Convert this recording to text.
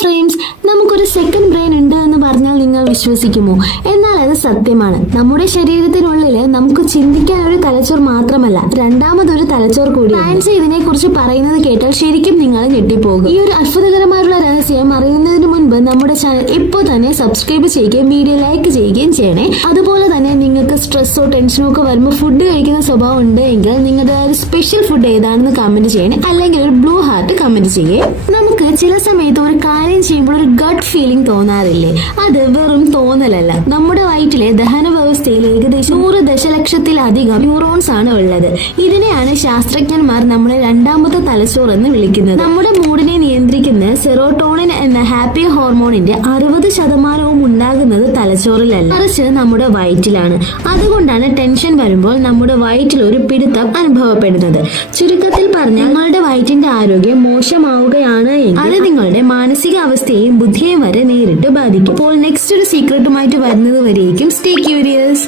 Friends, നമുക്കൊരു second brain ഉണ്ട് എന്ന് പറഞ്ഞാൽ നിങ്ങൾ വിശ്വസിക്കുമോ? എന്നാൽ അത് സത്യമാണ്. നമ്മുടെ ശരീരത്തിനുള്ളിൽ നമുക്ക് ചിന്തിക്കാൻ ഒരു തലച്ചോർ മാത്രമല്ല, രണ്ടാമതൊരു തലച്ചോർ കൂടി. സയൻസ് ഇതിനെ കുറിച്ച് പറയുന്നത് കേട്ടാൽ ശരിക്കും നിങ്ങൾ ഞെട്ടിപ്പോകും. ഈ ഒരു അത്ഭുതകരമായിട്ടുള്ള രഹസ്യം അറിയുന്നതിന് മുൻപ് നമ്മുടെ ചാനൽ ഇപ്പോൾ തന്നെ സബ്സ്ക്രൈബ് ചെയ്യുകയും വീഡിയോ ലൈക്ക് ചെയ്യുകയും ചെയ്യണേ. അതുപോലെ തന്നെ നിങ്ങൾക്ക് സ്ട്രെസ്സോ ടെൻഷനോ ഒക്കെ വരുമ്പോൾ ഫുഡ് കഴിക്കുന്ന സ്വഭാവം ഉണ്ട് എങ്കിൽ നിങ്ങളുടെ ഒരു സ്പെഷ്യൽ ഫുഡ് ഏതാണെന്ന് കമന്റ് ചെയ്യണേ, അല്ലെങ്കിൽ ഒരു ബ്ലൂ ഹാർട്ട് കമന്റ് ചെയ്യേ. നമുക്ക് ചില സമയത്ത് ഒരു കാര്യം ചെയ്യുമ്പോൾ ഒരു ഗട്ട് ഫീലിംഗ് തോന്നാറില്ലേ? അത് വെറും തോന്നലല്ല. നമ്മുടെ വയറ്റിലെ ദഹന വ്യവസ്ഥയിൽ ഏകദേശം 100 ദശലക്ഷത്തിലധികം ന്യൂറോൺസ് ആണ് ഉള്ളത്. ഇതിനെയാണ് ശാസ്ത്രജ്ഞന്മാർ നമ്മുടെ രണ്ടാമത്തെ തലച്ചോർ എന്ന് വിളിക്കുന്നത്. നമ്മുടെ മൂഡിനെ നിയന്ത്രിക്കുന്ന സെറോട്ടോണിൻ എന്ന ഹാപ്പി ഹോർമോണിന്റെ 60% ഉണ്ടാകുന്നത് തലച്ചോറിലല്ല, മറിച്ച് നമ്മുടെ വയറ്റിലാണ്. അതുകൊണ്ടാണ് ടെൻഷൻ വരുമ്പോൾ നമ്മുടെ വയറ്റിൽ ഒരു പിടുത്തം അനുഭവപ്പെടുന്നത്. ചുരുക്കത്തിൽ പറഞ്ഞാൽ നിങ്ങളുടെ വയറ്റിന്റെ ആരോഗ്യം മോശമാവുകയാണ് എങ്കിൽ അത് നിങ്ങളുടെ മാനസികാവസ്ഥയെയും ബുദ്ധിയെയും വരെ നേരിട്ട് ബാധിക്കും. അപ്പോൾ നെക്സ്റ്റ് ഒരു സീക്രട്ടുമായിട്ട് വരുന്നത് വരേക്കും സ്റ്റേ ക്യൂരിയസ്.